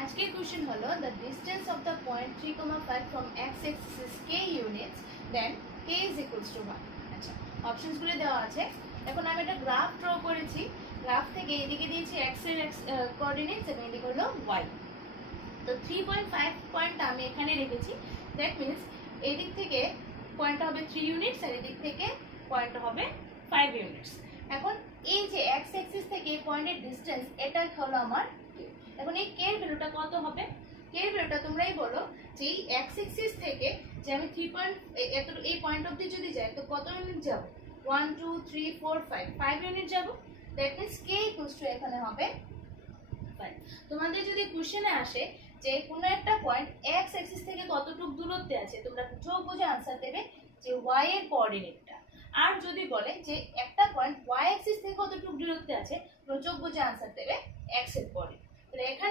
আজকের কোশ্চেন হলো the distance of the point 3,5 from x axis is k units then k is equals to 1. আচ্ছা, options গুলো দেওয়া আছে। এখন আমি একটা গ্রাফ ড্র করেছি। গ্রাফ থেকে এদিকে দিয়েছি x এর কোঅর্ডিনেটস এবং এদিকে হলো y। তো 3.5 পয়েন্ট আমি এখানে রেখেছি। দ্যাট মিন্স এদিক থেকে পয়েন্ট হবে 3 ইউনিটস আর এদিক থেকে পয়েন্ট হবে 5 ইউনিটস। এখন এই যে x অ্যাক্সিস থেকে এই পয়েন্টের ডিসটেন্স এটা হলো আমার k। এখন এই k এর ভ্যালুটা কত হবে? k এর ভ্যালুটা তোমরাই বলো যে এই x অ্যাক্সিস থেকে যে আমি 3 এত এই পয়েন্ট অবধি যদি যাই তো কত ইউনিট যাব? 1 2 3 4 5 5 ইউনিট যাব। That means k equals to এখানে হবে 5। তোমাদের যদি কোশ্চেনে আসে যে কোনো একটা পয়েন্ট x অ্যাক্সিস থেকে কতটুকু দূরত্বে আছে, তোমরা চোখ বুজে আনসার দেবে যে y এর কোঅর্ডিনেটটা। আর যদি বলে যে একটা পয়েন্ট y অ্যাক্সিস থেকে কতটুকু দূরত্বে আছে, তোমরা চোখ বুজে আনসার দেবে x এর কোঅর্ডিনেট। তাহলে এখানে